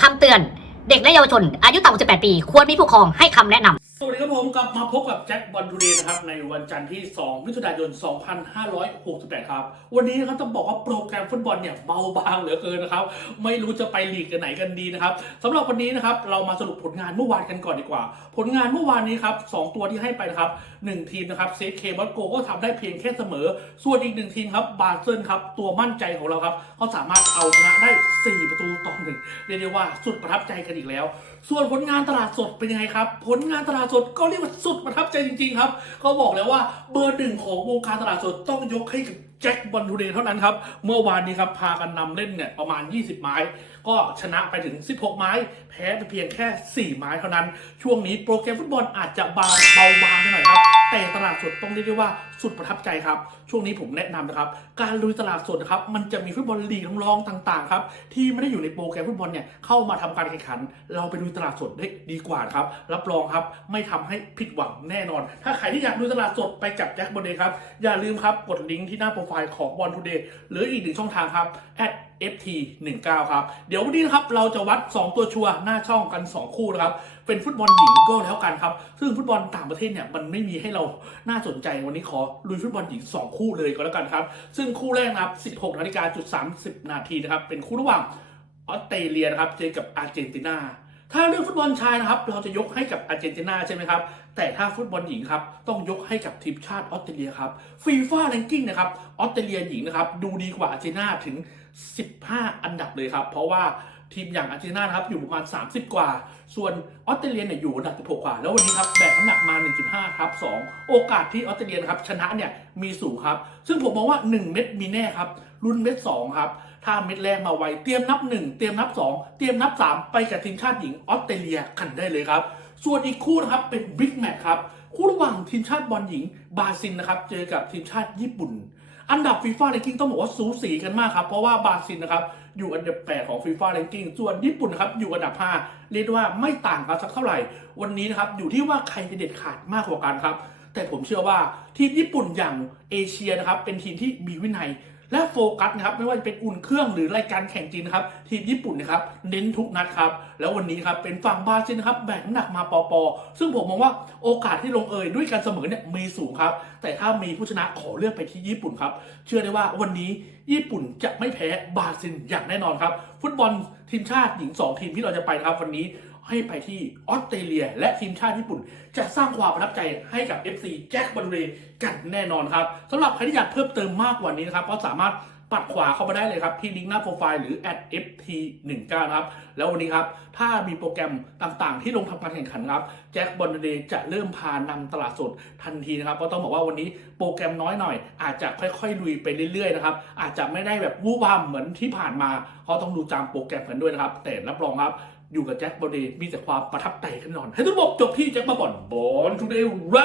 คำเตือน เด็กและเยาวชน อายุต่ำกว่า18 ปี ควรมีผู้ปกครองให้คำแนะนำ สวัสดีครับผมกลับมาพบกับแจ็คบอลทูเดย์นะครับในวันจันทร์ที่ 2 มิถุนายน 2568 ครับ วันนี้นะครับต้องบอกว่าโปรแกรมฟุตบอลเนี่ยเบาบางเหลือเกินนะครับ ไม่รู้จะไปลีกกันไหนกันดีนะครับสำหรับวันนี้นะครับเรามาสรุปผลงานเมื่อวานกันก่อนดีกว่า ผลงานเมื่อวานนี้ครับสองตัวที่ให้ไปนะครับหนึ่งทีมนะครับเซฟเคบอสโกก็ทำได้เพียงแค่เสมอ ส่วนอีกหนึ่งทีมครับบาเซิลครับตัวมั่นใจของเราครับเขาสามารถเอาชนะได้ 4 ประตูต่อหนึ่งเรียกได้ว่าสุดประทับใจกันอีกแล้ว ส่วนผลงานตลาดสดเป็นยังไงครับ ผลงานตลาดสดก็เรียกว่าสุดประทับใจจริงๆครับเขาบอกแล้วว่าเบอร์หนึ่งของวงการตลาดสดต้องยกให้กับแจ็คบอลทูเดย์เท่านั้นครับ เมื่อวานนี้ครับ พากันนำเล่นเนี่ยประมาณ 20 ไม้ ก็ชนะไปถึง 16 ไม้ แพ้ไปเพียงแค่ 4 ไม้เท่านั้น ช่วงนี้โปรแกรมฟุตบอลอาจจะบางเบาบาง ดสดต้องเรียกได้ว่าสุดประทับใจครับ ช่วงนี้ผมแนะนำนะครับ การลุยตลาดสดนะครับมันจะมีฟุตบอลลีกรองต่างๆครับที่ไม่ได้อยู่ในโปรแกรมฟุตบอลเนี่ยเข้ามาทำการแข่งขัน เราไปดูตลาดสดได้ดีกว่าครับรับรองครับไม่ทำให้ผิดหวังแน่นอน ถ้าใครที่อยากดูตลาดสดไปกับแจ็คบอลเดย์ครับอย่าลืมครับกดลิงก์ที่หน้าโปรไฟล์ของบอลทูเดย์หรืออีกหนึ่งช่องทางครับ ft19 ครับ เดี๋ยววันนี้นะครับเราจะวัด 2 ตัวชัวร์หน้าช่องกัน 2 คู่นะครับ เป็นฟุตบอลหญิงก็แล้วกันครับ ซึ่งฟุตบอลต่างประเทศเนี่ยมันไม่มีให้เราน่าสนใจวันนี้ขอลุยฟุตบอลหญิง 2 คู่เลยก็แล้วกันครับ ซึ่งคู่แรกนะครับ 16นาฬิกาจุด30 นาทีนะครับ เป็นคู่ระหว่างออสเตรเลียนะครับเจอกับอาร์เจนตินา ถ้าเรื่องฟุตบอลชายนะครับ เราจะยกให้กับอาร์เจนตินาใช่ไหมครับ แต่ถ้าฟุตบอลหญิงครับ ต้องยกให้กับทีมชาติออสเตรเลียครับฟีฟ่าแรงกิ้งนะครับออสเตรเลียหญิงนะครับ ดูดีกว่าอาร์เจนตินาถึง 15 อันดับเลยครับ เพราะว่า ทีมอย่างอาร์เจนตินานะครับอยู่ประมาณ 30 กว่า ส่วนออสเตรเลียเนี่ยอยู่อันดับ16กว่า แล้ววันนี้ครับแบกน้ำหนักมา 1.5 ครับ 2 โอกาสที่ออสเตรเลียครับชนะเนี่ยมีสูงครับ ซึ่งผมมองว่า 1 เม็ดมีแน่ครับ รุ่นเม็ด2ครับ ถ้าเม็ดแรกมาไวเตรียมนับ 1 เตรียมนับ 2 เตรียมนับ 3 ไปกับทีมชาติหญิงออสเตรเลียกันได้เลยครับ ส่วนอีกคู่นะครับเป็นบิ๊กแมตช์ครับคู่ระหว่างทีมชาติบอลหญิงบราซิลนะครับเจอกับทีมชาติญี่ปุ่น อันดับฟีฟ่าเรนกิ้งต้องบอกว่าสูสีกันมากครับเพราะว่าบราซิลนะครับอยู่อันดับ 8 ของฟีฟ่าเรนกิ้งส่วนญี่ปุ่นครับอยู่อันดับ 5 เรียกว่าไม่ต่างกันสักเท่าไหร่ วันนี้นะครับอยู่ที่ว่าใครจะเด็ดขาดมากกว่ากันครับ แต่ผมเชื่อว่าทีมญี่ปุ่นอย่างเอเชียนะครับเป็นทีมที่มีวินัยและโฟกัสนะครับไม่ว่าจะเป็นอุ่นเครื่องหรือรายการแข่งจริงนะครับทีมญี่ปุ่นนะครับเน้นทุกนัดครับแล้ววันนี้ครับเป็นฝั่งบราซิลนะครับแบกหนักมาปอปอซึ่งผมมองว่าโอกาสที่ลงเอยด้วยการเสมอเนี่ยมีสูงครับ แต่ถ้ามีผู้ชนะขอเลือกไปที่ญี่ปุ่นครับเชื่อได้ว่าวันนี้ญี่ปุ่นจะไม่แพ้บราซิลอย่างแน่นอนครับ ฟุตบอลทีมชาติหญิง 2 ทีมที่เราจะไปครับวันนี้ ให้ไปที่ออสเตรเลีย และทีมชาติญี่ปุ่น จะสร้างความประทับใจให้กับ FC แจ็คบอลเรกันแน่นอนครับสำหรับใครที่อยากเพิ่มเติมมากกว่านี้นะครับก็สามารถปัดขวาเข้ามาได้เลยครับ ที่ลิงก์หน้าโปรไฟล์หรือ @ft19 นะครับ แล้ววันนี้ครับ ถ้ามีโปรแกรมต่างๆ ที่ลงทำการแข่งขันครับ แจ็คบอลเดย์จะเริ่มพานำตลาดสดทันทีนะครับ ก็ต้องบอกว่าวันนี้โปรแกรมน้อยหน่อย อาจจะค่อยๆ ลุยไปเรื่อยๆ นะครับ อาจจะไม่ได้แบบวูบวามเหมือนที่ผ่านมา เพราะต้องดูตามโปรแกรมกันด้วยนะครับ แต่รับรองครับ อยู่กับแจ็คบอลเดย์มีแต่ความประทับใจกันแน่นอน ให้ทุกคนจบที่แจ็คมาบอนบอลทูเดย์ไร